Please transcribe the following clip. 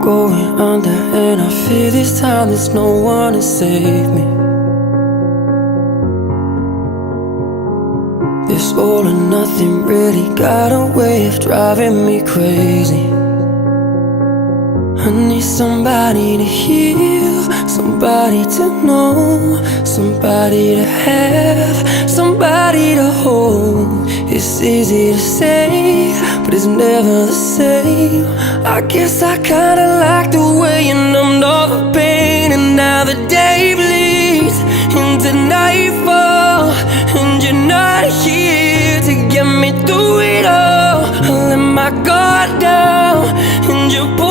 going under, and I fear this time there's no one to save me. This all or nothing really got a way of driving me crazy. I need somebody to heal, somebody to know, somebody to have, somebody to hold. It's easy to say, but it's never the same. I guess I kinda like the way you numbed all the pain, and now the day bleeds into nightfall, and you're not here to get me through it all. I let my guard down, and you pulled